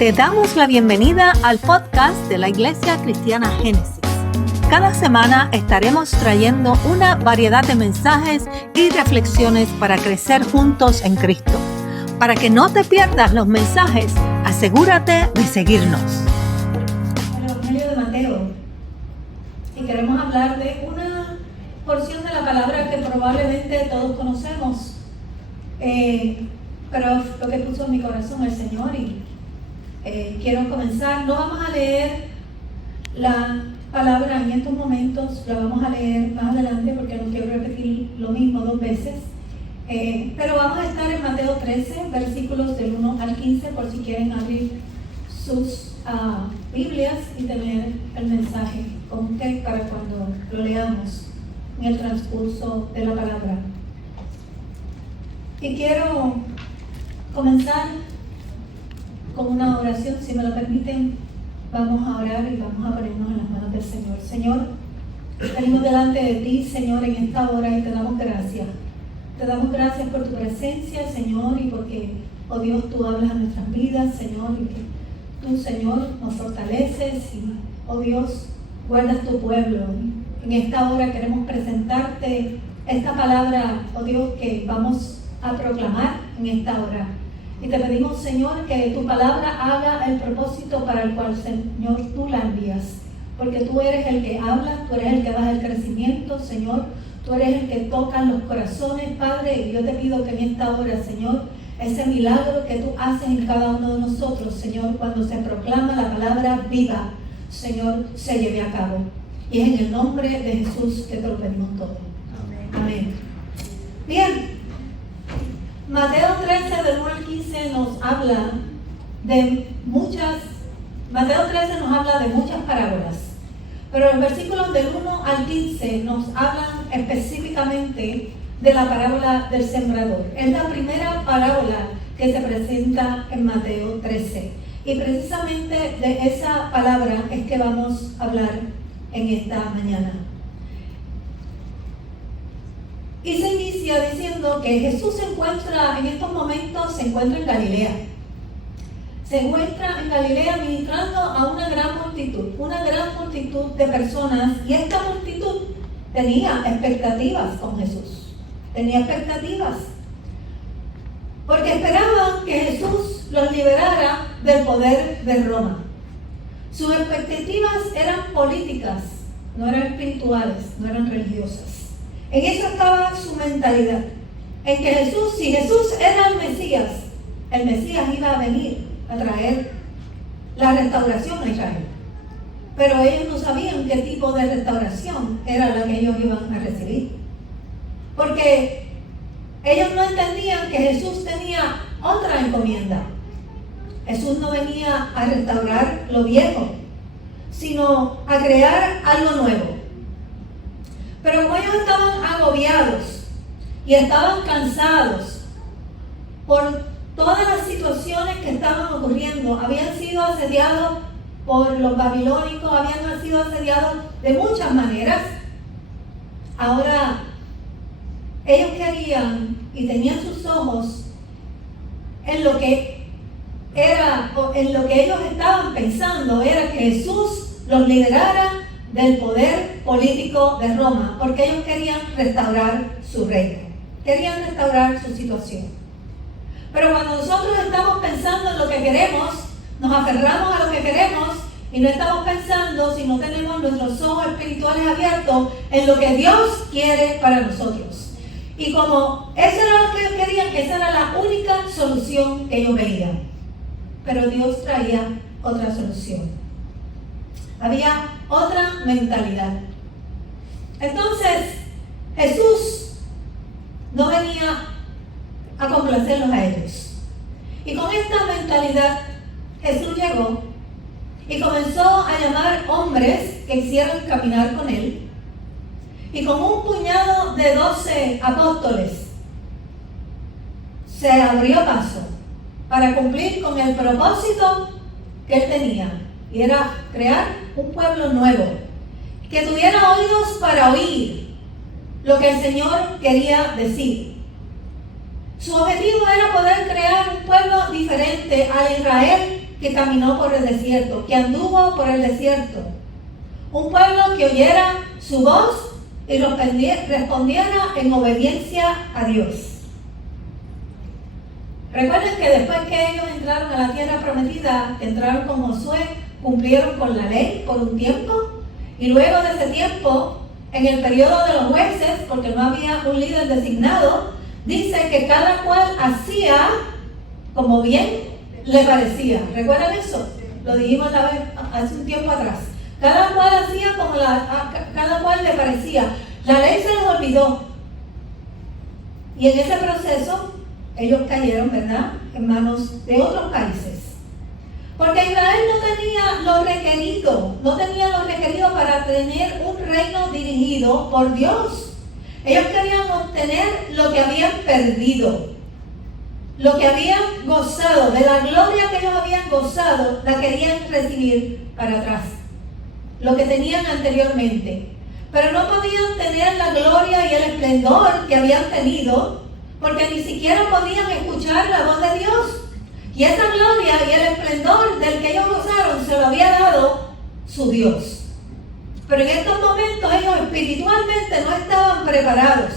Te damos la bienvenida al podcast de la Iglesia Cristiana Génesis. Cada semana estaremos trayendo una variedad de mensajes y reflexiones para crecer juntos en Cristo. Para que no te pierdas los mensajes, asegúrate de seguirnos. El Evangelio de Mateo. Y queremos hablar de una porción de la palabra que probablemente todos conocemos. Pero lo que puso en mi corazón el Señor y quiero comenzar. No vamos a leer la palabra en estos momentos, la vamos a leer más adelante porque no quiero repetir lo mismo dos veces. Pero vamos a estar en Mateo 13, versículos del 1 al 15, por si quieren abrir sus Biblias y tener el mensaje con usted para cuando lo leamos en el transcurso de la palabra. Y quiero comenzar con una oración, si me lo permiten. Vamos a orar y vamos a ponernos en las manos del Señor. Señor, venimos delante de ti, Señor, en esta hora y te damos gracias. Te damos gracias por tu presencia, Señor, y porque, oh Dios, tú hablas a nuestras vidas, Señor, y que tú, Señor, nos fortaleces y, oh Dios, guardas tu pueblo. En esta hora queremos presentarte esta palabra, oh Dios, que vamos a proclamar en esta hora. Y te pedimos, Señor, que tu palabra haga el propósito para el cual, Señor, tú la envías. Porque tú eres el que habla, tú eres el que da el crecimiento, Señor. Tú eres el que toca los corazones, Padre. Y yo te pido que en esta hora, Señor, ese milagro que tú haces en cada uno de nosotros, Señor, cuando se proclama la palabra viva, Señor, se lleve a cabo. Y es en el nombre de Jesús que te lo pedimos todo. Amén. Bien. Mateo 13, del 1 al 15 nos habla de muchas, Mateo 13 nos habla de muchas parábolas, pero los versículos del 1 al 15 nos hablan específicamente de la parábola del sembrador. Es la primera parábola que se presenta en Mateo 13 y precisamente de esa palabra es que vamos a hablar en esta mañana. Y se inicia diciendo que Jesús se encuentra en en Galilea. Se encuentra en Galilea ministrando a una gran multitud de personas, y esta multitud tenía expectativas con Jesús. Tenía expectativas. Porque esperaban que Jesús los liberara del poder de Roma. Sus expectativas eran políticas, no eran espirituales, no eran religiosas. En eso estaba su mentalidad, en que si Jesús era el Mesías iba a venir a traer la restauración a Israel. Pero ellos no sabían qué tipo de restauración era la que ellos iban a recibir. Porque ellos no entendían que Jesús tenía otra encomienda. Jesús no venía a restaurar lo viejo, sino a crear algo nuevo. Pero como ellos estaban agobiados y estaban cansados por todas las situaciones que estaban ocurriendo, habían sido asediados por los babilónicos, habían sido asediados de muchas maneras. Ahora, ellos querían y tenían sus ojos en lo que ellos estaban pensando, era que Jesús los liberara del poder político de Roma, porque ellos querían restaurar su reino, querían restaurar su situación. Pero cuando nosotros estamos pensando en lo que queremos, nos aferramos a lo que queremos y no estamos pensando, si no tenemos nuestros ojos espirituales abiertos, en lo que Dios quiere para nosotros. Y como eso era lo que ellos querían, esa era la única solución que ellos veían. Pero Dios traía otra solución. Había otra mentalidad. Entonces, Jesús no venía a complacerlos a ellos. Y con esta mentalidad, Jesús llegó y comenzó a llamar hombres que quisieran caminar con él. Y con un puñado de 12 apóstoles, se abrió paso para cumplir con el propósito que él tenía. Y era crear un pueblo nuevo, que tuviera oídos para oír lo que el Señor quería decir. Su objetivo era poder crear un pueblo diferente al Israel que caminó por el desierto, que anduvo por el desierto. Un pueblo que oyera su voz y respondiera en obediencia a Dios. Recuerden que después que ellos entraron a la tierra prometida, entraron con Josué, cumplieron con la ley por un tiempo, y luego de ese tiempo, en el periodo de los jueces, porque no había un líder designado, dice que cada cual hacía como bien le parecía. ¿Recuerdan eso? Lo dijimos hace un tiempo atrás. Cada cual hacía como cada cual le parecía. La ley se les olvidó. Y en ese proceso, ellos cayeron, ¿verdad?, en manos de otros países. Porque Israel no tenía lo requerido para tener un reino dirigido por Dios. Ellos querían obtener lo que habían perdido, lo que habían gozado, de la gloria que ellos habían gozado, la querían recibir para atrás, lo que tenían anteriormente. Pero no podían tener la gloria y el esplendor que habían tenido, porque ni siquiera podían escuchar la voz de Dios. Y esa gloria y el esplendor del que ellos gozaron se lo había dado su Dios. Pero en estos momentos ellos espiritualmente no estaban preparados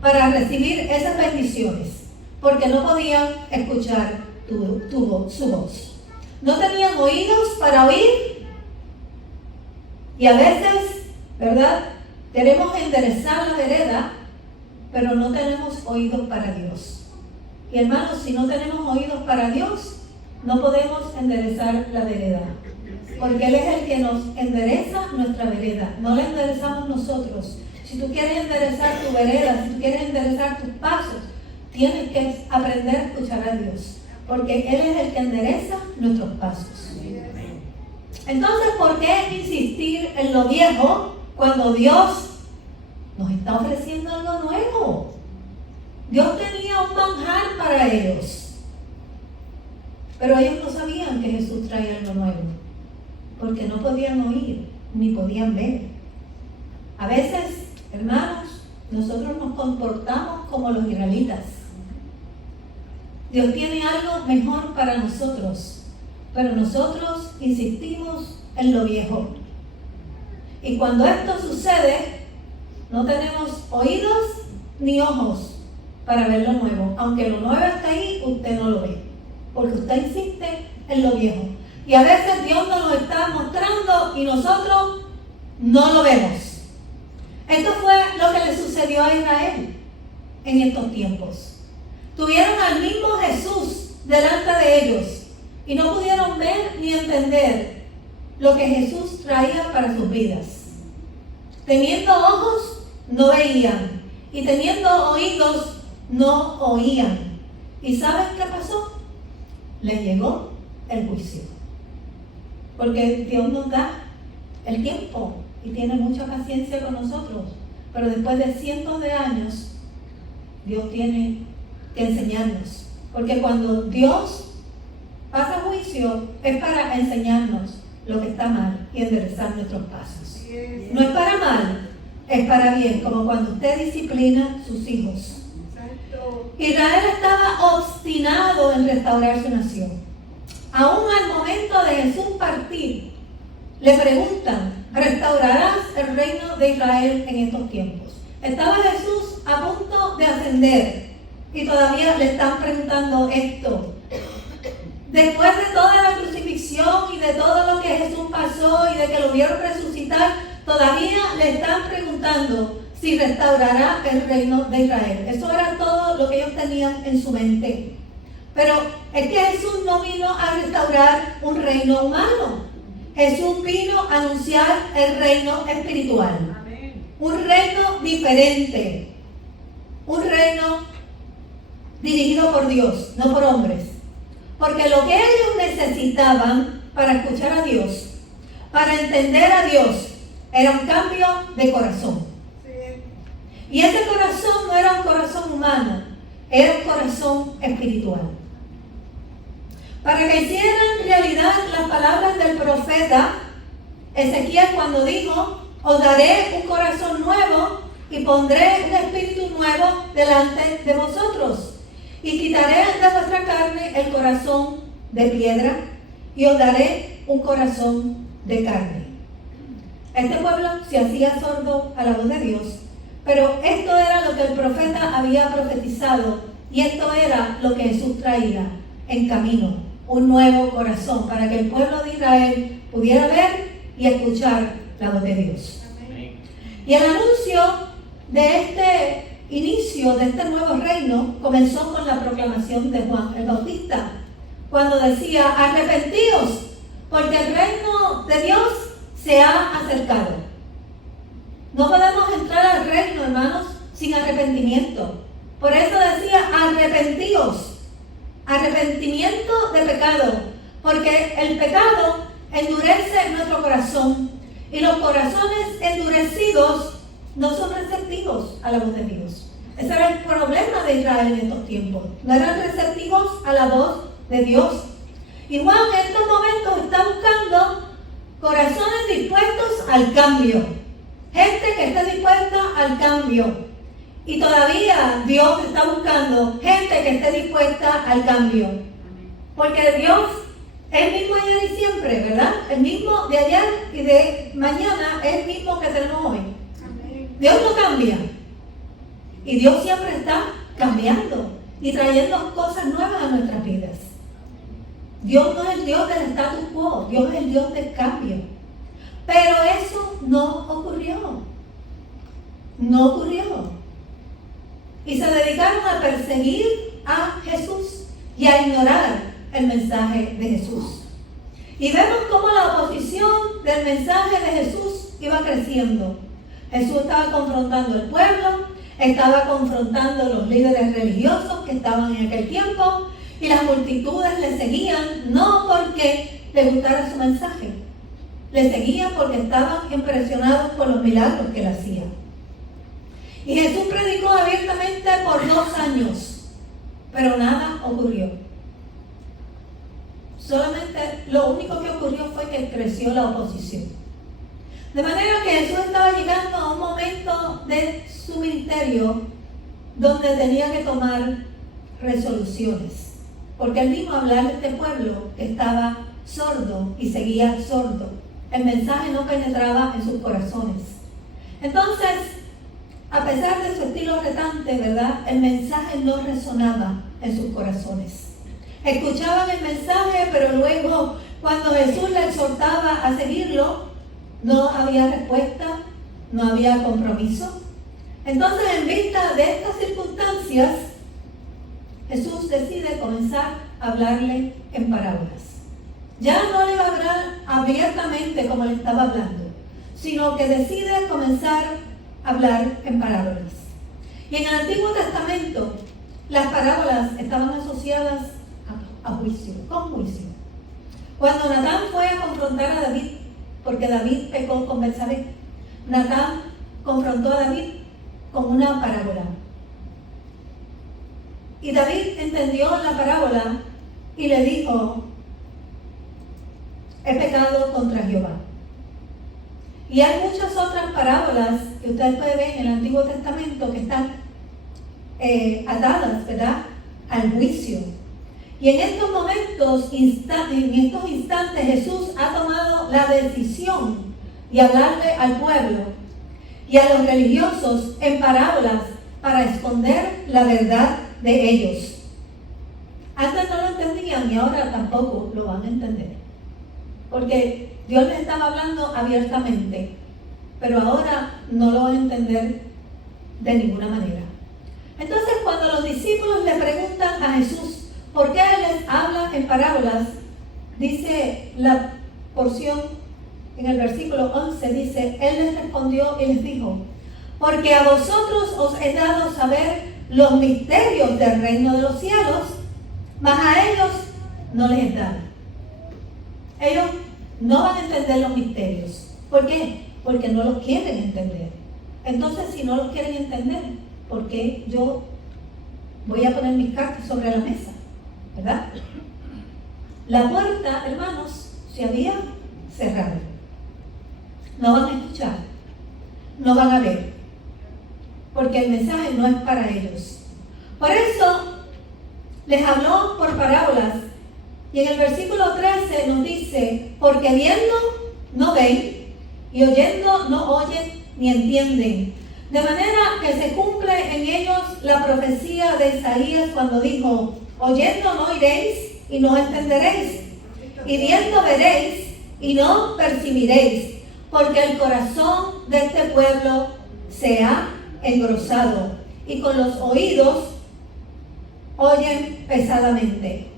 para recibir esas bendiciones, porque no podían escuchar su voz. No tenían oídos para oír. Y a veces, ¿verdad?, queremos enderezar la vereda, pero no tenemos oídos para Dios. Y hermanos, si no tenemos oídos para Dios, no podemos enderezar la vereda. Porque Él es el que nos endereza nuestra vereda, no la enderezamos nosotros. Si tú quieres enderezar tu vereda, si tú quieres enderezar tus pasos, tienes que aprender a escuchar a Dios, porque Él es el que endereza nuestros pasos. Entonces, ¿por qué insistir en lo viejo cuando Dios nos está ofreciendo algo nuevo? Dios tenía un manjar para ellos, pero ellos no sabían que Jesús traía algo nuevo, porque no podían oír ni podían ver. A veces, hermanos, nosotros nos comportamos como los israelitas. Dios tiene algo mejor para nosotros, pero nosotros insistimos en lo viejo. Y cuando esto sucede, no tenemos oídos ni ojos para ver lo nuevo. Aunque lo nuevo está ahí, usted no lo ve, porque usted insiste en lo viejo. Y a veces Dios nos lo está mostrando y nosotros no lo vemos. Esto fue lo que le sucedió a Israel en estos tiempos. Tuvieron al mismo Jesús delante de ellos y no pudieron ver ni entender lo que Jesús traía para sus vidas. Teniendo ojos, no veían, y teniendo oídos, no oían. ¿Y saben qué pasó? Les llegó el juicio. Porque Dios nos da el tiempo y tiene mucha paciencia con nosotros. Pero después de cientos de años, Dios tiene que enseñarnos. Porque cuando Dios pasa juicio, es para enseñarnos lo que está mal y enderezar nuestros pasos. No es para mal, es para bien, como cuando usted disciplina a sus hijos. Israel estaba obstinado en restaurar su nación. Aún al momento de Jesús partir, le preguntan: ¿restaurarás el reino de Israel en estos tiempos? Estaba Jesús a punto de ascender y todavía le están preguntando esto. Después de toda la crucifixión y de todo lo que Jesús pasó y de que lo vieron resucitar, todavía le están preguntando si restaurará el reino de Israel. Eso era todo lo que ellos tenían en su mente. Pero es que Jesús no vino a restaurar un reino humano. Jesús vino a anunciar el reino espiritual. Amén. Un reino diferente. Un reino dirigido por Dios, no por hombres. Porque lo que ellos necesitaban para escuchar a Dios, para entender a Dios, era un cambio de corazón. Sí. Y ese corazón no era un corazón humano, era un corazón espiritual. Para que hicieran realidad las palabras del profeta Ezequiel cuando dijo: os daré un corazón nuevo y pondré un espíritu nuevo delante de vosotros. Y quitaré de vuestra carne el corazón de piedra y os daré un corazón de carne. Este pueblo se hacía sordo a la voz de Dios, pero esto era lo que el profeta había profetizado y esto era lo que Jesús traía en camino, un nuevo corazón para que el pueblo de Israel pudiera ver y escuchar la voz de Dios. Amén. Y el anuncio de este inicio de este nuevo reino comenzó con la proclamación de Juan el Bautista, cuando decía: arrepentíos, porque el reino de Dios se ha acercado. No podemos entrar al reino, hermanos, sin arrepentimiento. Por eso decía: arrepentíos, arrepentimiento de pecado, porque el pecado endurece nuestro corazón y los corazones endurecidos no son receptivos a la voz de Dios. Ese era el problema de Israel en estos tiempos. No eran receptivos a la voz de Dios. Y Juan en estos momentos está buscando corazones dispuestos al cambio. Gente que esté dispuesta al cambio. Y todavía Dios está buscando gente que esté dispuesta al cambio. Porque Dios es el mismo ayer y siempre, ¿verdad? El mismo de ayer y de mañana es el mismo que tenemos hoy. Dios no cambia. Y Dios siempre está cambiando y trayendo cosas nuevas a nuestras vidas. Dios no es el Dios del status quo, Dios es el Dios del cambio. Pero eso no ocurrió. No ocurrió. Y se dedicaron a perseguir a Jesús y a ignorar el mensaje de Jesús. Y vemos cómo la oposición del mensaje de Jesús iba creciendo. Jesús estaba confrontando al pueblo, estaba confrontando a los líderes religiosos que estaban en aquel tiempo, y las multitudes le seguían no porque les gustara su mensaje, le seguían porque estaban impresionados por los milagros que él hacía. Y Jesús predicó abiertamente por 2 años, pero nada ocurrió. Solamente lo único que ocurrió fue que creció la oposición. De manera que Jesús estaba llegando a un momento de su ministerio donde tenía que tomar resoluciones. Porque él vino a hablar de este pueblo que estaba sordo y seguía sordo. El mensaje no penetraba en sus corazones. Entonces, a pesar de su estilo retante, ¿verdad?, el mensaje no resonaba en sus corazones. Escuchaban el mensaje, pero luego, cuando Jesús le exhortaba a seguirlo, no había respuesta, no había compromiso. Entonces, en vista de estas circunstancias, Jesús decide comenzar a hablarle en parábolas. Ya no le va a hablar abiertamente como le estaba hablando, sino que decide comenzar a hablar en parábolas. Y en el Antiguo Testamento, las parábolas estaban asociadas a juicio, con juicio. Cuando Natán fue a confrontar a David, porque David pecó con Betsabé, Natán confrontó a David con una parábola. Y David entendió la parábola y le dijo: he pecado contra Jehová. Y hay muchas otras parábolas que ustedes pueden ver en el Antiguo Testamento que están atadas, ¿verdad?, al juicio. Y en estos momentos, en estos instantes, Jesús ha tomado la decisión de hablarle al pueblo y a los religiosos en parábolas para esconder la verdad de ellos. Antes no lo entendían y ahora tampoco lo van a entender. Porque Dios les estaba hablando abiertamente, pero ahora no lo van a entender de ninguna manera. Entonces, cuando los discípulos le preguntan a Jesús ¿por qué Él les habla en parábolas? Dice la porción en el versículo 11, dice: Él les respondió y les dijo: porque a vosotros os he dado saber los misterios del reino de los cielos, mas a ellos no les he dado. Ellos no van a entender los misterios. ¿Por qué? Porque no los quieren entender. Entonces, si no los quieren entender, ¿por qué yo voy a poner mis cartas sobre la mesa? ¿Verdad? La puerta, hermanos, se había cerrado. No van a escuchar, no van a ver, porque el mensaje no es para ellos. Por eso les habló por parábolas, Y en el versículo 13 nos dice, porque viendo no ven, y oyendo no oyen ni entienden. De manera que se cumple en ellos la profecía de Isaías cuando dijo, oyendo no oiréis y no entenderéis, y viendo veréis y no percibiréis, porque el corazón de este pueblo se ha engrosado, y con los oídos oyen pesadamente.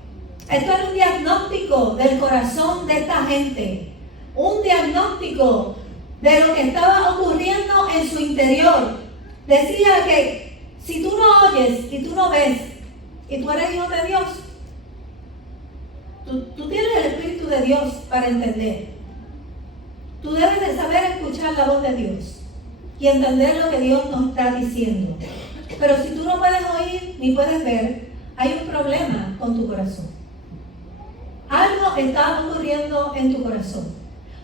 Esto es un diagnóstico del corazón de esta gente, un diagnóstico de lo que estaba ocurriendo en su interior. Decía que si tú no oyes y tú no ves, y tú eres hijo de Dios, tú tienes el Espíritu de Dios para entender. Tú debes de saber escuchar la voz de Dios y entender lo que Dios nos está diciendo. Pero si tú no puedes oír ni puedes ver, hay un problema con tu corazón. Algo está ocurriendo en tu corazón.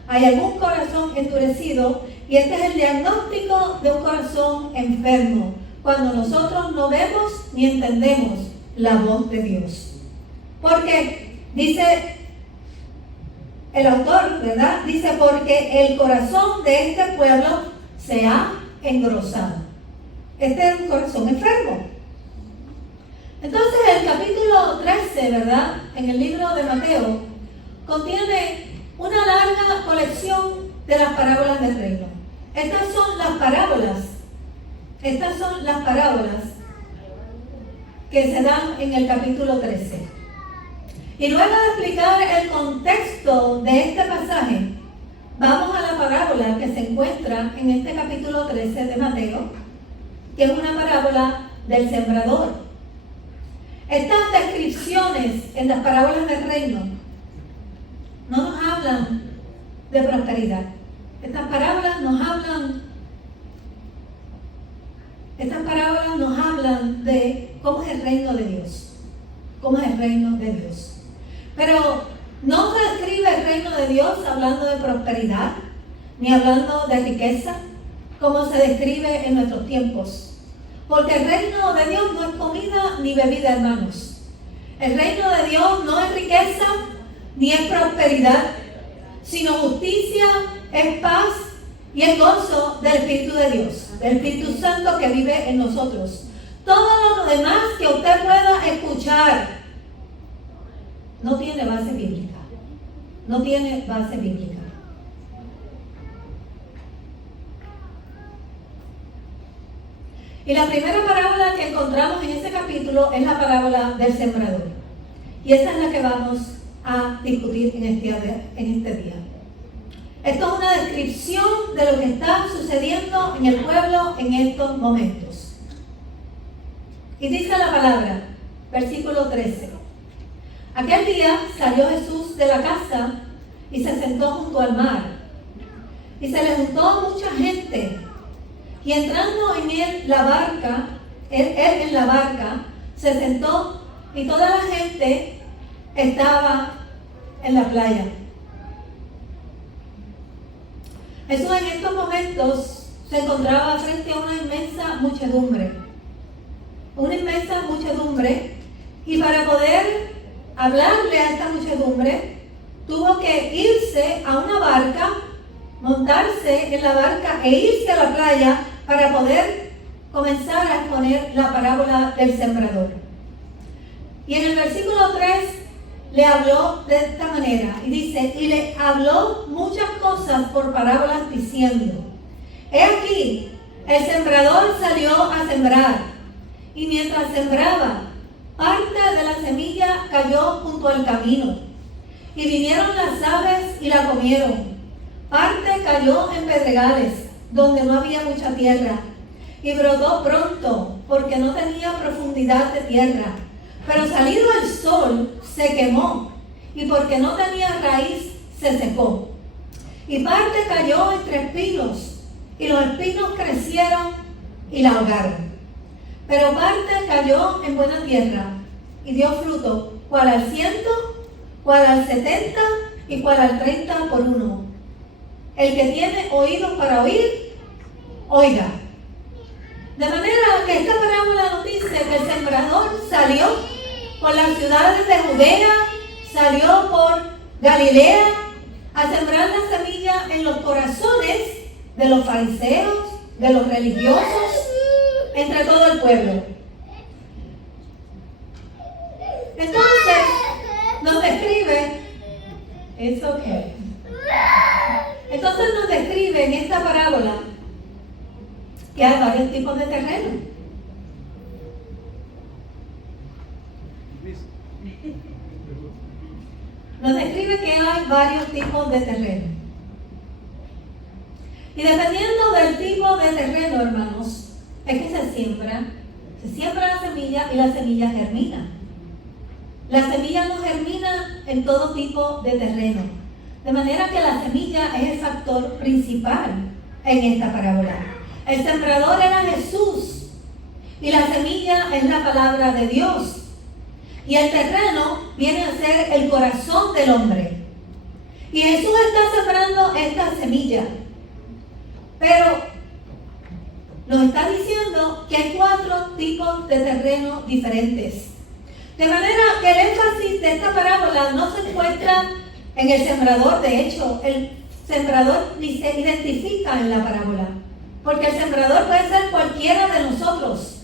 Hay algún corazón endurecido y este es el diagnóstico de un corazón enfermo, cuando nosotros no vemos ni entendemos la voz de Dios. Porque dice el autor, ¿verdad? Dice, porque el corazón de este pueblo se ha engrosado. Este es un corazón enfermo. Entonces el capítulo 13, ¿verdad? En el libro de Mateo, contiene una larga colección de las parábolas del reino. Estas son las parábolas que se dan en el capítulo 13. Y luego de explicar el contexto de este pasaje, vamos a la parábola que se encuentra en este capítulo 13 de Mateo, que es una parábola del sembrador. Estas descripciones en las parábolas del reino no nos hablan de prosperidad. Estas parábolas nos hablan de cómo es el reino de Dios. Cómo es el reino de Dios. Pero no se describe el reino de Dios hablando de prosperidad, ni hablando de riqueza, como se describe en nuestros tiempos. Porque el reino de Dios no es comida ni bebida, hermanos. El reino de Dios no es riqueza ni es prosperidad, sino justicia, es paz y es gozo del Espíritu de Dios, del Espíritu Santo que vive en nosotros. Todo lo demás que usted pueda escuchar no tiene base bíblica. No tiene base bíblica. Y la primera parábola que encontramos en ese capítulo es la parábola del sembrador. Y esa es la que vamos a discutir en este día. Esto es una descripción de lo que está sucediendo en el pueblo en estos momentos. Y dice la palabra, versículo 13. Aquel día salió Jesús de la casa y se sentó junto al mar. Y se le juntó mucha gente. Y entrando en él la barca, él en la barca, se sentó y toda la gente estaba en la playa. Jesús en estos momentos se encontraba frente a una inmensa muchedumbre. Una inmensa muchedumbre. Y para poder hablarle a esta muchedumbre, tuvo que irse a una barca, montarse en la barca e irse a la playa para poder comenzar a exponer la parábola del sembrador. Y en el versículo 3 le habló de esta manera, y dice, y le habló muchas cosas por parábolas diciendo, he aquí, el sembrador salió a sembrar, y mientras sembraba, parte de la semilla cayó junto al camino, y vinieron las aves y la comieron. Parte cayó en pedregales, donde no había mucha tierra, y brotó pronto, porque no tenía profundidad de tierra. Pero salido el sol, se quemó, y porque no tenía raíz, se secó. Y parte cayó entre espinos, y los espinos crecieron y la ahogaron. Pero parte cayó en buena tierra, y dio fruto, cual al 100, cual al 70, y cual al 30 por uno. El que tiene oídos para oír, oiga. De manera que esta parábola nos dice que el sembrador salió por las ciudades de Judea, salió por Galilea a sembrar la semilla en los corazones de los fariseos, de los religiosos, entre todo el pueblo. Entonces, nos describe, Entonces nos describe en esta parábola que hay varios tipos de terreno. Nos describe que hay varios tipos de terreno. Y dependiendo del tipo de terreno, hermanos, es que se siembra la semilla y la semilla germina. La semilla no germina en todo tipo de terreno. De manera que la semilla es el factor principal en esta parábola. El sembrador era Jesús y la semilla es la palabra de Dios. Y el terreno viene a ser el corazón del hombre. Y Jesús está sembrando esta semilla. Pero nos está diciendo que hay 4 tipos de terreno diferentes. De manera que el énfasis de esta parábola no se encuentra en el sembrador. De hecho, el sembrador ni se identifica en la parábola. Porque el sembrador puede ser cualquiera de nosotros.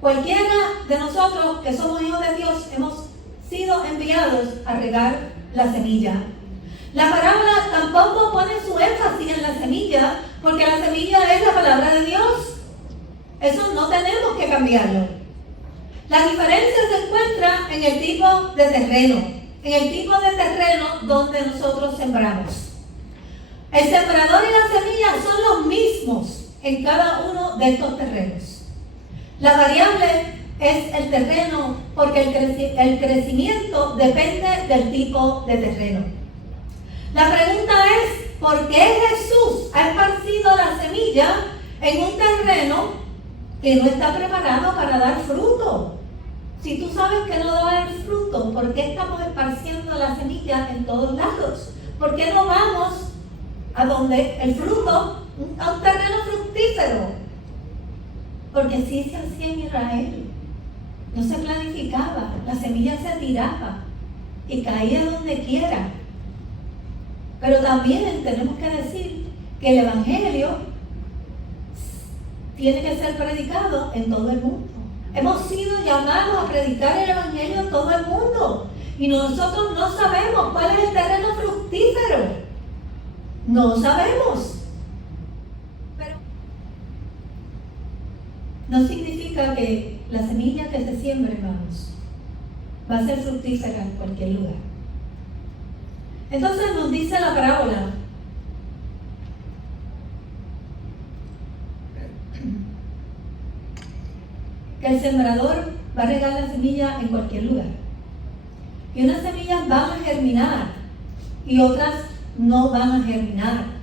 Cualquiera de nosotros que somos hijos de Dios hemos sido enviados a regar la semilla. La parábola tampoco pone su énfasis en la semilla, porque la semilla es la palabra de Dios. Eso no tenemos que cambiarlo. La diferencia se encuentra en el tipo de terreno, en el tipo de terreno donde nosotros sembramos. El sembrador y la semilla son los mismos en cada uno de estos terrenos. La variable es el terreno, porque el crecimiento depende del tipo de terreno. La pregunta es, ¿por qué Jesús ha esparcido la semilla en un terreno que no está preparado para dar fruto? Si tú sabes que no va a dar fruto, ¿por qué estamos esparciendo la semilla en todos lados? ¿Por qué no vamos a donde el fruto, a un terreno fructífero? Porque sí se hacía en Israel. No se planificaba, la semilla se tiraba y caía donde quiera. Pero también tenemos que decir que el Evangelio tiene que ser predicado en todo el mundo. Hemos sido llamados a predicar el Evangelio en todo el mundo. Y nosotros no sabemos cuál es el terreno fructífero. No sabemos. Pero no significa que la semilla que se siembra, hermanos, va a ser fructífera en cualquier lugar. Entonces nos dice la parábola que el sembrador va a regar la semilla en cualquier lugar. Y unas semillas van a germinar y otras no van a germinar.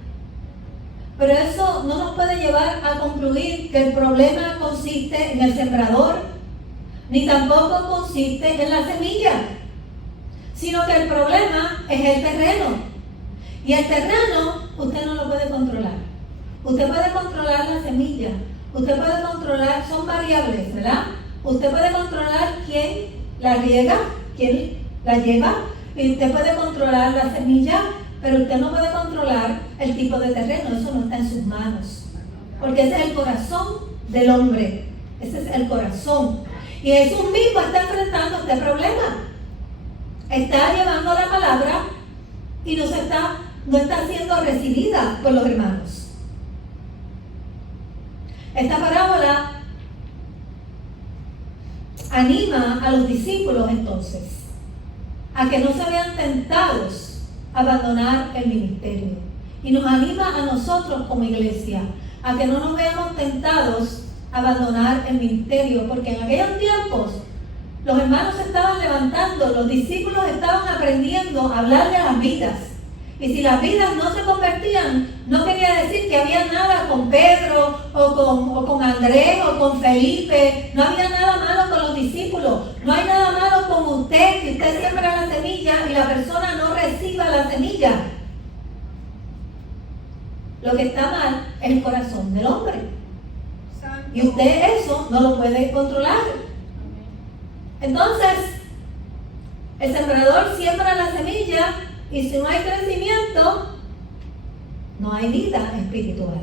Pero eso no nos puede llevar a concluir que el problema consiste en el sembrador, ni tampoco consiste en la semilla, sino que el problema es el terreno. Y el terreno usted no lo puede controlar. Usted puede controlar la semilla, usted puede controlar, son variables, ¿verdad? Usted puede controlar quién la riega, quién la lleva, y usted puede controlar la semilla, pero usted no puede controlar el tipo de terreno, eso no está en sus manos. Porque ese es el corazón del hombre, ese es el corazón. Y Jesús mismo está enfrentando este problema. Está llevando la palabra y no está siendo recibida por los hermanos. Esta parábola anima a los discípulos entonces a que no se vean tentados a abandonar el ministerio. Y nos anima a nosotros como iglesia a que no nos veamos tentados a abandonar el ministerio, porque en aquellos tiempos los hermanos se estaban levantando, los discípulos estaban aprendiendo a hablarle a las vidas. Y si las vidas no se convertían, no quería decir que había nada con Pedro, o con Andrés, o con Felipe. No había nada malo con los discípulos. No hay nada malo con usted, que usted siembra la semilla y la persona no reciba la semilla. Lo que está mal es el corazón del hombre. Y usted eso no lo puede controlar. Entonces, El sembrador siembra la semilla y si no hay crecimiento, no hay vida espiritual.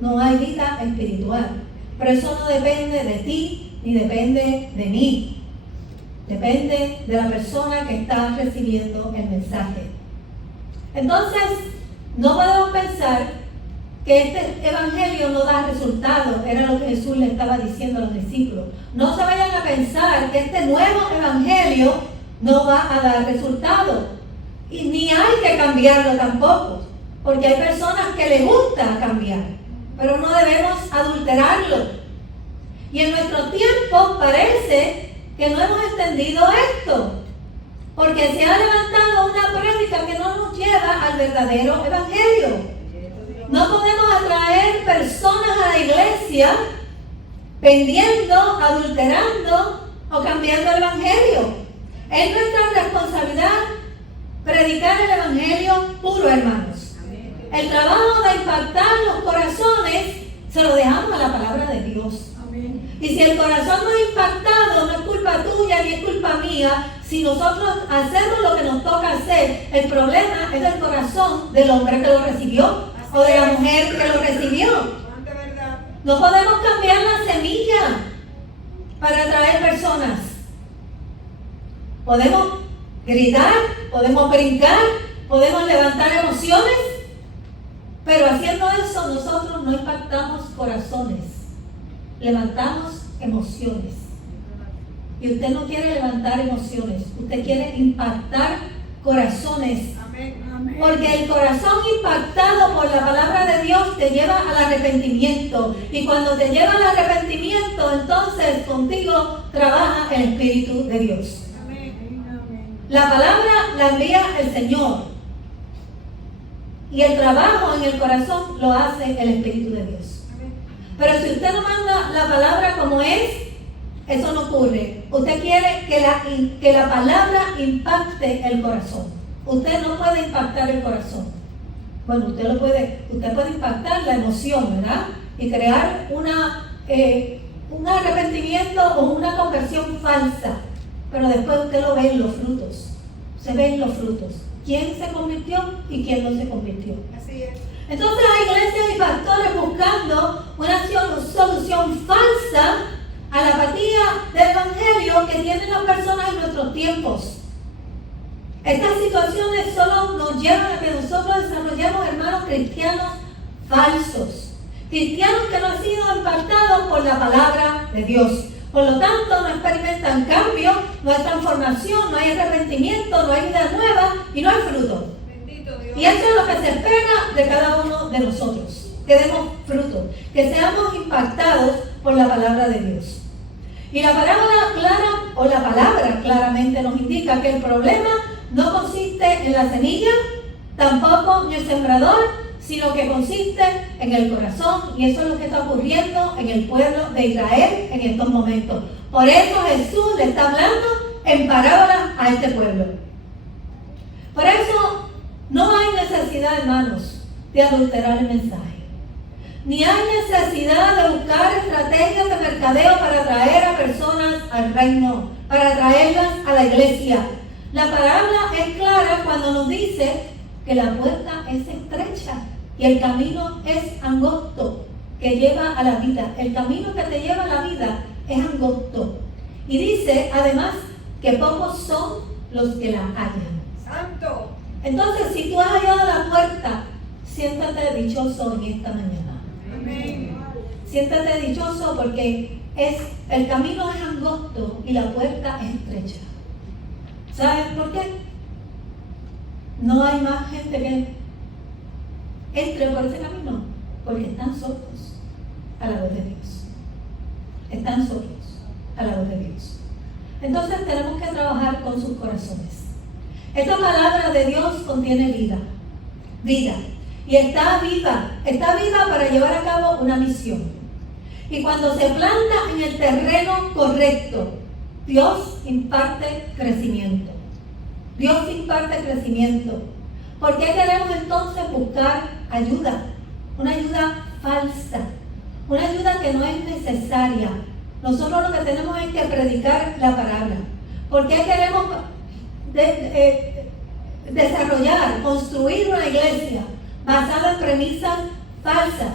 No hay vida espiritual. Pero eso no depende de ti ni depende de mí. Depende de la persona que está recibiendo el mensaje. Entonces, no podemos pensar que este evangelio no da resultado. Era lo que Jesús le estaba diciendo a los discípulos. No se vayan a pensar que este nuevo evangelio no va a dar resultado. Y ni hay que cambiarlo tampoco. Porque hay personas que les gusta cambiar. Pero no debemos adulterarlo. Y en nuestro tiempo parece que no hemos entendido esto. Porque se ha levantado una prédica que no nos lleva al verdadero evangelio. No podemos atraer personas a la iglesia vendiendo, adulterando o cambiando el evangelio. Es nuestra responsabilidad predicar el evangelio puro, hermanos. El trabajo de impactar los corazones se lo dejamos a la palabra de Dios. Amén. Y si el corazón no es impactado, no es culpa tuya ni es culpa mía. Si nosotros hacemos lo que nos toca hacer, el problema es el corazón del hombre que lo recibió o de la mujer que lo recibió. No podemos cambiar la semilla para atraer personas. Podemos gritar, podemos brincar, podemos levantar emociones. Pero haciendo eso nosotros no impactamos corazones, levantamos emociones. Y usted no quiere levantar emociones, usted quiere impactar corazones. Amén. Porque el corazón impactado por la palabra de Dios te lleva al arrepentimiento. Y cuando te lleva al arrepentimiento, entonces contigo trabaja el Espíritu de Dios. Amén. La palabra la envía el Señor. Y el trabajo en el corazón lo hace el Espíritu de Dios. Pero si usted no manda la palabra como es, eso no ocurre. Usted quiere que la palabra impacte el corazón. Usted no puede impactar el corazón. Bueno, usted puede impactar la emoción, ¿verdad? Y crear un arrepentimiento o una conversión falsa. Pero después usted lo ve en los frutos. Se ve en los frutos. ¿Quién se convirtió y quién no se convirtió? Así es. Entonces hay iglesias y pastores buscando una solución falsa a la apatía del evangelio que tienen las personas en nuestros tiempos. Estas situaciones solo nos llevan a que nosotros desarrollemos hermanos cristianos falsos. Cristianos que no han sido impactados por la palabra de Dios. Por lo tanto, no experimentan cambio, no hay transformación, no hay arrepentimiento, no hay vida nueva y no hay fruto. Bendito Dios. Y eso es lo que se espera de cada uno de nosotros. Que demos fruto, que seamos impactados por la palabra de Dios. Y la palabra claramente nos indica que el problema no consiste en la semilla, tampoco en el sembrador, sino que consiste en el corazón, y eso es lo que está ocurriendo en el pueblo de Israel en estos momentos. Por eso Jesús le está hablando en parábolas a este pueblo. Por eso no hay necesidad, hermanos, de adulterar el mensaje. Ni hay necesidad de buscar estrategias de mercadeo para atraer a personas al reino, para atraerlas a la iglesia. La parábola es clara cuando nos dice que la puerta es estrecha y el camino es angosto que lleva a la vida. El camino que te lleva a la vida es angosto. Y dice además que pocos son los que la hallan. ¡Santo! Entonces, si tú has hallado la puerta, siéntate dichoso en esta mañana. Amén. Siéntate dichoso porque el camino es angosto y la puerta es estrecha. ¿Sabes por qué? No hay más gente que entre por ese camino, porque están sordos a la voz de Dios. Están sordos a la voz de Dios. Entonces tenemos que trabajar con sus corazones. Esta palabra de Dios contiene vida. Y está viva para llevar a cabo una misión. Y cuando se planta en el terreno correcto, Dios imparte crecimiento. Dios imparte crecimiento. ¿Por qué queremos entonces buscar ayuda? Una ayuda falsa. Una ayuda que no es necesaria. Nosotros lo que tenemos es que predicar la palabra. ¿Por qué queremos desarrollar, construir una iglesia basada en premisas falsas.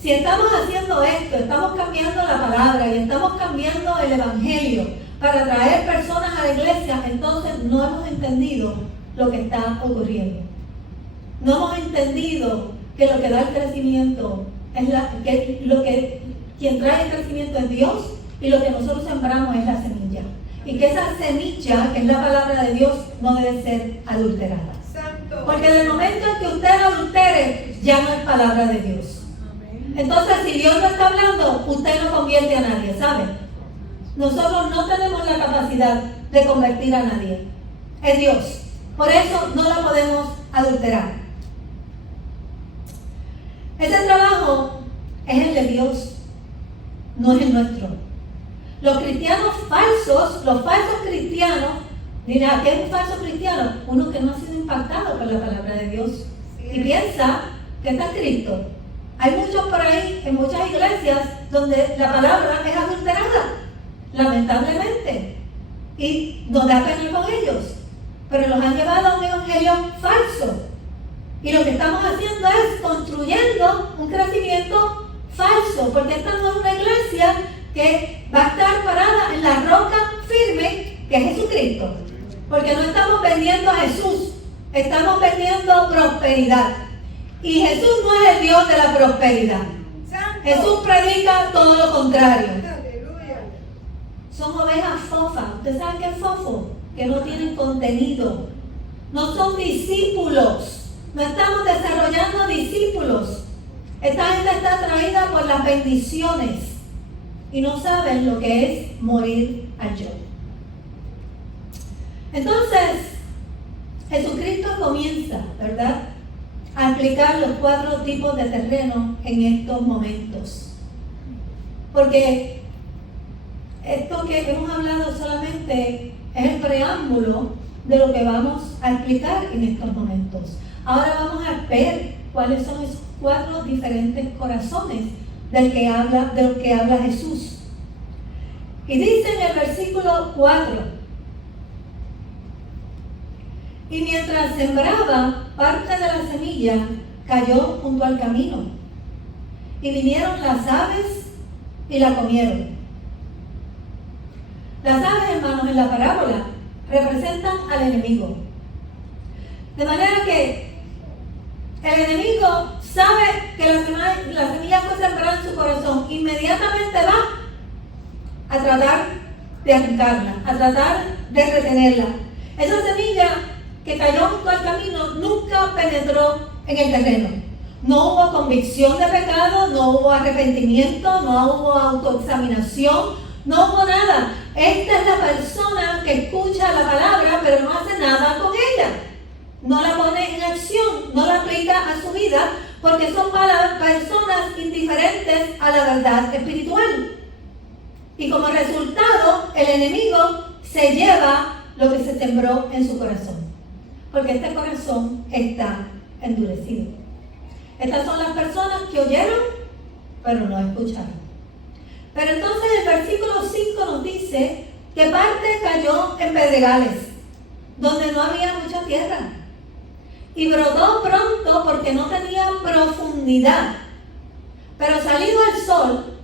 Si estamos haciendo esto, estamos cambiando la palabra y estamos cambiando el evangelio para traer personas a la iglesia, entonces no hemos entendido lo que está ocurriendo. No hemos entendido que lo que da el crecimiento es quien trae el crecimiento es Dios, y lo que nosotros sembramos es la semilla. Y que esa semilla, que es la palabra de Dios, no debe ser adulterada. Santo. Porque en el momento en que usted adultere, ya no es palabra de Dios. Amén. Entonces, si Dios no está hablando, usted no convierte a nadie, ¿sabe? Nosotros no tenemos la capacidad de convertir a nadie. Es Dios. Por eso no la podemos adulterar. Ese trabajo es el de Dios, no es el nuestro. Los cristianos falsos, los falsos cristianos, mira, ¿qué es un falso cristiano? Uno que no ha sido impactado por la palabra de Dios y piensa que está Cristo. Hay muchos por ahí, en muchas iglesias, donde la palabra es adulterada, lamentablemente, y nos da pena con ellos, pero los han llevado a un evangelio falso. Y lo que estamos haciendo es construyendo un crecimiento falso, porque esta no es una iglesia que va a estar parada en la roca firme que es Jesucristo. Porque no estamos vendiendo a Jesús, estamos vendiendo prosperidad. Y Jesús no es el Dios de la prosperidad. Jesús predica todo lo contrario. Son ovejas fofas. ¿Usted sabe qué es fofo? Que no tienen contenido. No son discípulos. No estamos desarrollando discípulos. Esta gente está atraída por las bendiciones y no saben lo que es morir al yo. Entonces, Jesucristo comienza, ¿verdad?, a explicar los 4 tipos de terreno en estos momentos. Porque esto que hemos hablado solamente es el preámbulo de lo que vamos a explicar en estos momentos. Ahora vamos a ver cuáles son esos 4 diferentes corazones de lo que habla Jesús. Y dice en el versículo 4: y mientras sembraba, parte de la semilla cayó junto al camino, y vinieron las aves y la comieron. Las aves, hermanos, en la parábola representan al enemigo. De manera que el enemigo sabe que la semilla fue sembrada en su corazón. Inmediatamente va a tratar de arrancarla, a tratar de retenerla. Esa semilla que cayó junto al camino nunca penetró en el terreno. No hubo convicción de pecado, no hubo arrepentimiento, no hubo autoexaminación, no hubo nada. Esta es la persona que escucha la palabra, pero no hace nada con ella. No la pone en acción, no la aplica a su vida, porque son personas indiferentes a la verdad espiritual. Y como resultado, el enemigo se lleva lo que se sembró en su corazón, porque este corazón está endurecido. Estas son las personas que oyeron, pero no escucharon. Pero entonces el versículo 5 nos dice que parte cayó en pedregales, donde no había mucha tierra. Y brotó pronto porque no tenía profundidad. Pero salido el sol,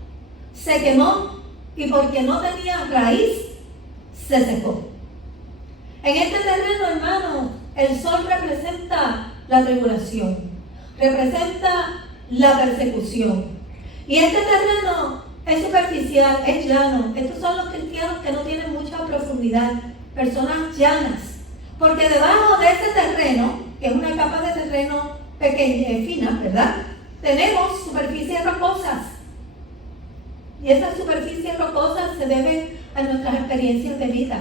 se quemó, y porque no tenía raíz, se secó. En este terreno, hermanos, el sol representa la tribulación, representa la persecución. Y este terreno es superficial, es llano. Estos son los cristianos que no tienen mucha profundidad, personas llanas. Porque debajo de ese terreno, que es una capa de terreno pequeña, fina, ¿verdad?, tenemos superficies rocosas. Y esas superficies rocosas se deben a nuestras experiencias de vida.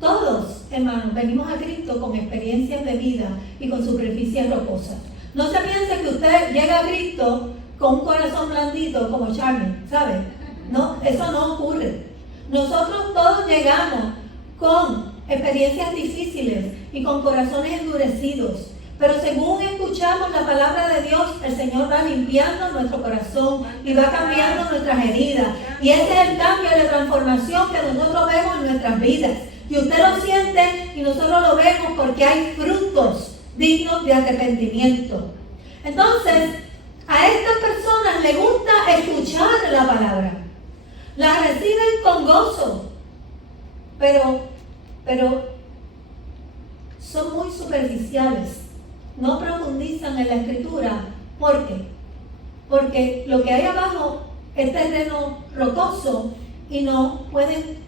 Todos, hermanos, venimos a Cristo con experiencias de vida y con superficies rocosas. No se piense que usted llega a Cristo con un corazón blandito como Charlie, ¿sabe? No, eso no ocurre. Nosotros todos llegamos con experiencias difíciles y con corazones endurecidos. Pero según escuchamos la palabra de Dios, el Señor va limpiando nuestro corazón y va cambiando nuestras heridas. Y ese es el cambio y la transformación que nosotros vemos en nuestras vidas. Y usted lo siente y nosotros lo vemos porque hay frutos dignos de arrepentimiento. Entonces, a estas personas les gusta escuchar la palabra. La reciben con gozo. Pero son muy superficiales. No profundizan en la escritura. ¿Por qué? Porque lo que hay abajo es terreno rocoso y no pueden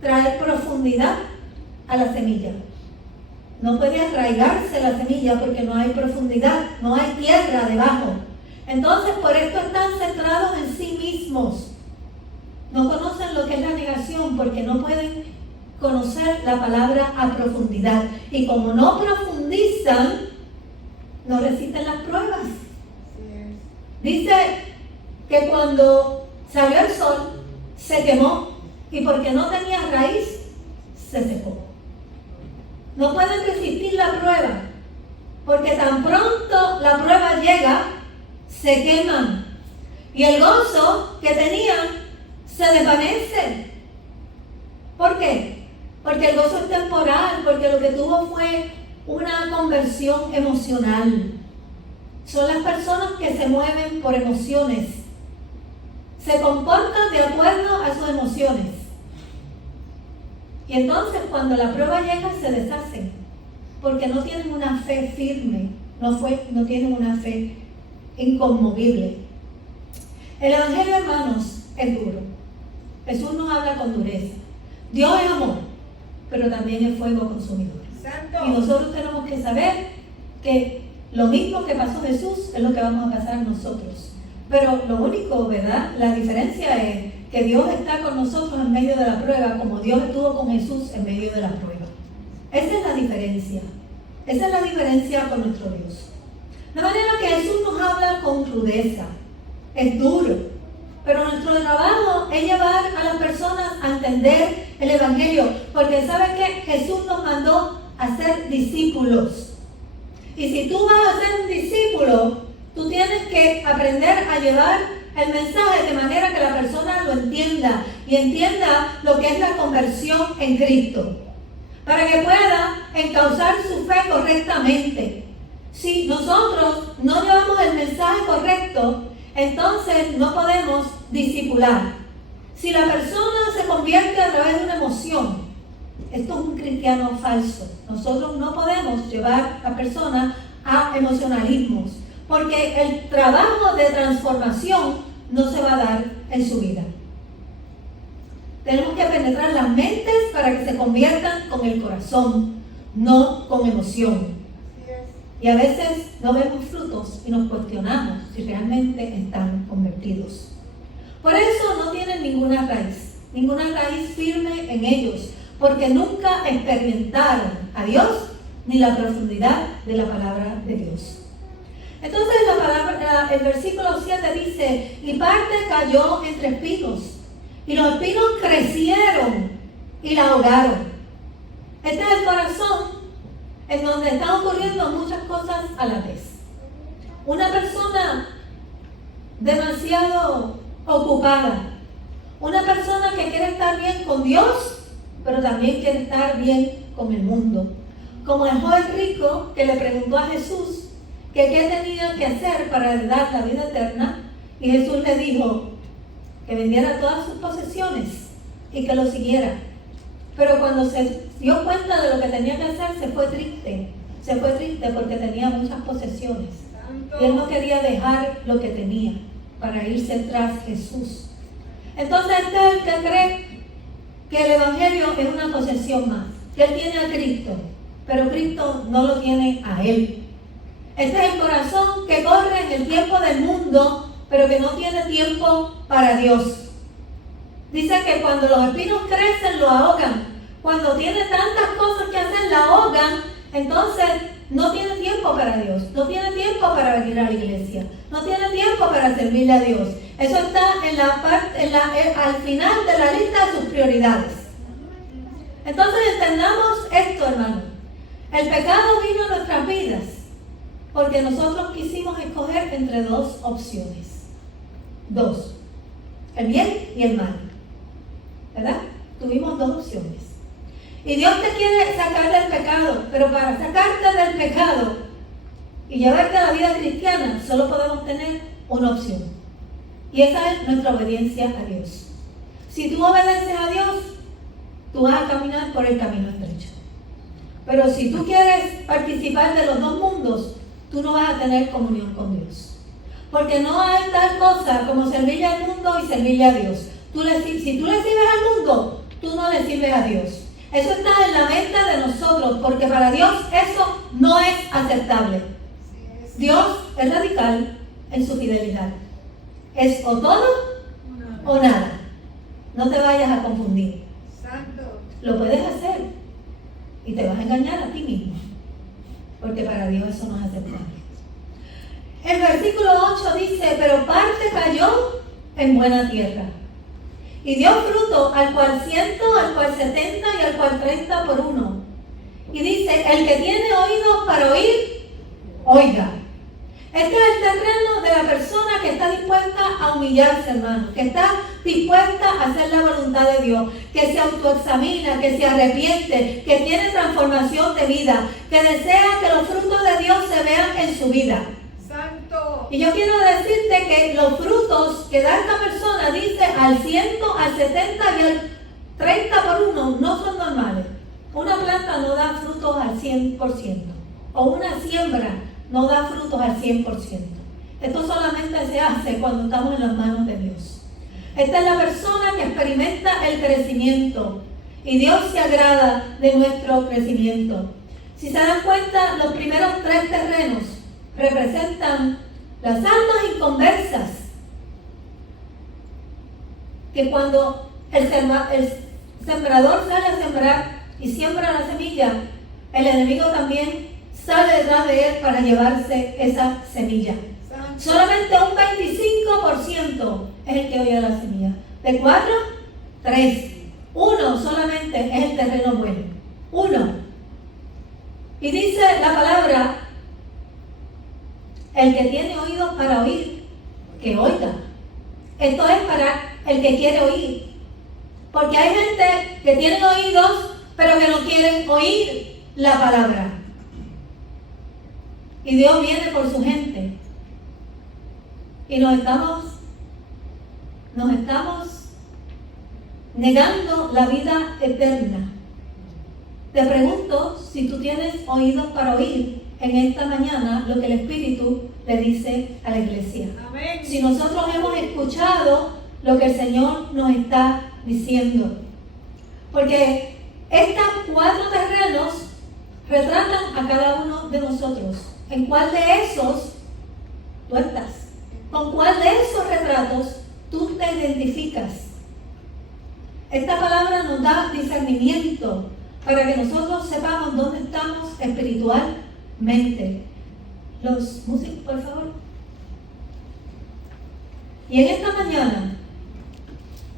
traer profundidad a la semilla. No puede arraigarse la semilla porque no hay profundidad, no hay tierra debajo. Entonces, por esto están centrados en sí mismos. No conocen lo que es la negación porque no pueden conocer la palabra a profundidad. Y como no profundizan, no resisten las pruebas. Dice que cuando salió el sol, se quemó y porque no tenía raíz, se secó. No pueden resistir la prueba porque tan pronto la prueba llega, se queman y el gozo que tenían se desvanece. ¿Por qué? Porque el gozo es temporal, porque lo que tuvo fue una conversión emocional. Son las personas que se mueven por emociones. Se comportan de acuerdo a sus emociones. Y entonces cuando la prueba llega se deshacen. Porque no tienen una fe firme. No tienen una fe inconmovible. El Evangelio, hermanos, es duro. Jesús nos habla con dureza. Dios es amor, pero también es fuego consumidor. Santo. Y nosotros tenemos que saber que lo mismo que pasó Jesús es lo que vamos a pasar nosotros. Pero lo único, ¿verdad? La diferencia es que Dios está con nosotros en medio de la prueba, como Dios estuvo con Jesús en medio de la prueba. Esa es la diferencia. Esa es la diferencia con nuestro Dios. De manera que Jesús nos habla con crudeza. Es duro. Pero nuestro trabajo es llevar a las personas a entender el Evangelio. Porque ¿sabe qué? Jesús nos mandó a ser discípulos. Y si tú vas a ser un discípulo, tú tienes que aprender a llevar el mensaje de manera que la persona lo entienda y entienda lo que es la conversión en Cristo, para que pueda encauzar su fe correctamente. Si nosotros no llevamos el mensaje correcto, entonces no podemos discipular. Si la persona se convierte a través de una emoción, esto es un cristiano falso. Nosotros no podemos llevar a personas a emocionalismos, porque el trabajo de transformación no se va a dar en su vida. Tenemos que penetrar las mentes para que se conviertan con el corazón, no con emoción. Y a veces no vemos frutos y nos cuestionamos si realmente están convertidos. Por eso no tienen ninguna raíz firme en ellos, porque nunca experimentaron a Dios ni la profundidad de la palabra de Dios. Entonces el versículo 7 dice, y parte cayó entre espinos, y los espinos crecieron y la ahogaron. Este es el corazón en donde están ocurriendo muchas cosas a la vez. Una persona demasiado ocupada, una persona que quiere estar bien con Dios, pero también quiere estar bien con el mundo. Como el joven rico que le preguntó a Jesús que qué tenía que hacer para heredar la vida eterna, y Jesús le dijo que vendiera todas sus posesiones y que lo siguiera. Pero cuando se dio cuenta de lo que tenía que hacer, se fue triste porque tenía muchas posesiones. Y él no quería dejar lo que tenía para irse tras Jesús. Entonces este es el que cree que el Evangelio es una posesión más, que él tiene a Cristo, pero Cristo no lo tiene a él. Este es el corazón que corre en el tiempo del mundo, pero que no tiene tiempo para Dios. Dice que cuando los espinos crecen, lo ahogan. Cuando tiene tantas cosas que hacer, la ahogan. Entonces, no tiene tiempo para Dios. No tiene tiempo para venir a la iglesia. No tiene tiempo para servirle a Dios. Eso está al final de la lista de sus prioridades. Entonces, entendamos esto, hermano. El pecado vino a nuestras vidas porque nosotros quisimos escoger entre dos opciones. Dos. El bien y el mal. ¿Verdad? Tuvimos dos opciones. Y Dios te quiere sacar del pecado, pero para sacarte del pecado y llevarte a la vida cristiana, solo podemos tener una opción. Y esa es nuestra obediencia a Dios. Si tú obedeces a Dios, tú vas a caminar por el camino estrecho. Pero si tú quieres participar de los dos mundos, tú no vas a tener comunión con Dios. Porque no hay tal cosa como servirle al mundo y servirle a Dios. Si tú le sirves al mundo, tú no le sirves a Dios. Eso está en la mente de nosotros, porque para Dios eso no es aceptable. Dios es radical en su fidelidad. Es o todo o nada. No te vayas a confundir. Lo puedes hacer y te vas a engañar a ti mismo, porque para Dios eso no es aceptable. El versículo 8 dice: pero parte cayó en buena tierra y dio fruto, al cual 100, al cual 70 y al cual 30 por uno. Y dice: el que tiene oídos para oír, oiga. Este es el terreno de la persona que está dispuesta a humillarse, hermano, que está dispuesta a hacer la voluntad de Dios, que se autoexamina, que se arrepiente, que tiene transformación de vida, que desea que los frutos de Dios se vean en su vida. Santo. Y yo quiero decirte que los frutos que da esta persona, dice al 100, al 70 y al 30 por uno, no son normales. Una planta no da frutos al 100%, o una siembra no da frutos al 100%. Esto solamente se hace cuando estamos en las manos de Dios. Esta es la persona que experimenta el crecimiento y Dios se agrada de nuestro crecimiento. Si se dan cuenta, los primeros 3 terrenos representan las almas inconversas, que cuando el sembrador sale a sembrar y siembra la semilla, el enemigo también sale detrás de él para llevarse esa semilla. Solamente un 25% es el que oye la semilla. De 4, 3. 1 solamente es el terreno bueno. 1. Y dice la palabra: el que tiene oídos para oír, que oiga. Esto es para el que quiere oír. Porque hay gente que tiene oídos, pero que no quieren oír la palabra. Y Dios viene por su gente. Y nos estamos negando la vida eterna. Te pregunto si tú tienes oídos para oír en esta mañana lo que el Espíritu le dice a la iglesia. Amén. Si nosotros hemos escuchado lo que el Señor nos está diciendo. Porque estos 4 terrenos retratan a cada uno de nosotros. ¿En cuál de esos tú estás? ¿Con cuál de esos retratos tú te identificas? Esta palabra nos da discernimiento para que nosotros sepamos dónde estamos espiritualmente. Los músicos, por favor. Y en esta mañana,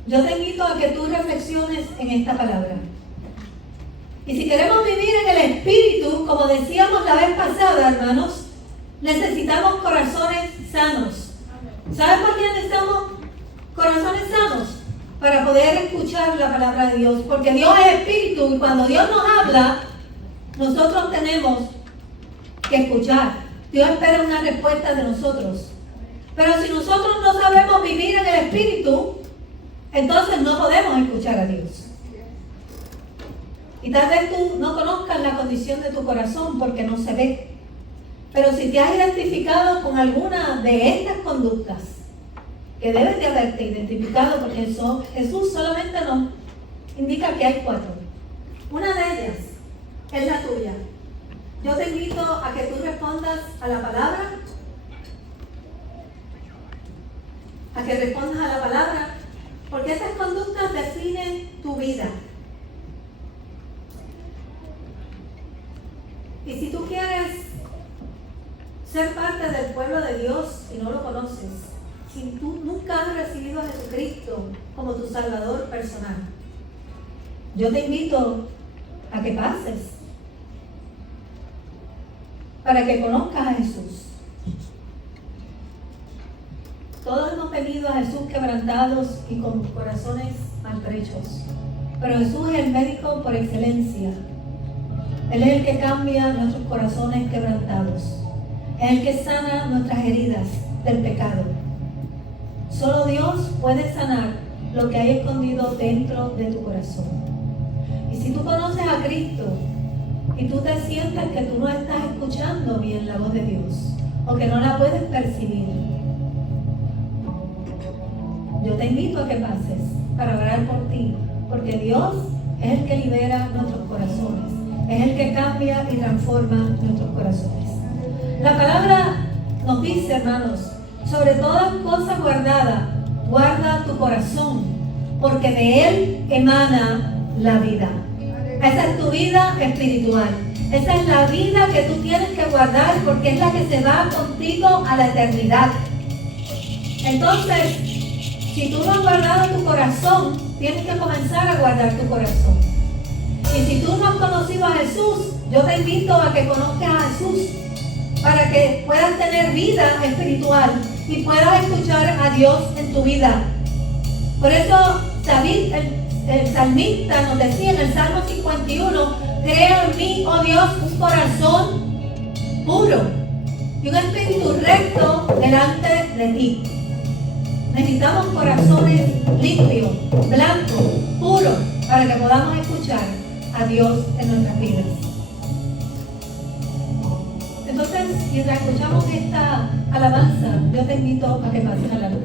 yo te invito a que tú reflexiones en esta palabra. Y si queremos vivir en el Espíritu, como decíamos la vez pasada, hermanos, necesitamos corazones sanos. ¿Saben por qué necesitamos corazones sanos? Para poder escuchar la palabra de Dios. Porque Dios es Espíritu y cuando Dios nos habla, nosotros tenemos que escuchar. Dios espera una respuesta de nosotros. Pero si nosotros no sabemos vivir en el Espíritu, entonces no podemos escuchar a Dios. Y tal vez tú no conozcas la condición de tu corazón porque no se ve. Pero si te has identificado con alguna de estas conductas, que debes de haberte identificado, porque Jesús solamente nos indica que hay 4. Una de ellas es la tuya. Yo te invito a que tú respondas a la palabra, porque estas conductas definen tu vida. Y si tú quieres ser parte del pueblo de Dios y no lo conoces, si tú nunca has recibido a Jesucristo como tu Salvador personal, yo te invito a que pases para que conozcas a Jesús. Todos hemos venido a Jesús quebrantados y con corazones maltrechos. pero Jesús es el médico por excelencia. Él es el que cambia nuestros corazones quebrantados. Es el que sana nuestras heridas del pecado. Solo Dios puede sanar lo que hay escondido dentro de tu corazón. Y si tú conoces a Cristo y tú te sientes que tú no estás escuchando bien la voz de Dios o que no la puedes percibir, yo te invito a que pases para orar por ti, porque Dios es el que libera nuestros corazones, es el que cambia y transforma nuestros corazones. La palabra nos dice, hermanos, sobre todas cosas guardadas, guarda tu corazón, porque de él emana la vida. Esa es tu vida espiritual. Esa es la vida que tú tienes que guardar, porque es la que se va contigo a la eternidad. Entonces, si tú no has guardado tu corazón, tienes que comenzar a guardar tu corazón. Y si tú no has conocido a Jesús, yo te invito a que conozcas a Jesús para que puedas tener vida espiritual y puedas escuchar a Dios en tu vida. Por eso David, el salmista, nos decía en el Salmo 51, crea en mí, oh Dios, un corazón puro y un espíritu recto delante de ti. Necesitamos corazones limpios, blancos, puros, para que podamos escuchar a Dios en nuestras vidas. Entonces, mientras escuchamos esta alabanza, yo te invito a que pases a la luz.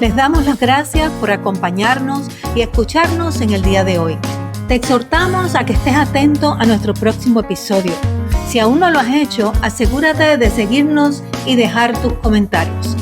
Les damos las gracias por acompañarnos y escucharnos en el día de hoy. Te exhortamos a que estés atento a nuestro próximo episodio. Si aún no lo has hecho, asegúrate de seguirnos y dejar tus comentarios.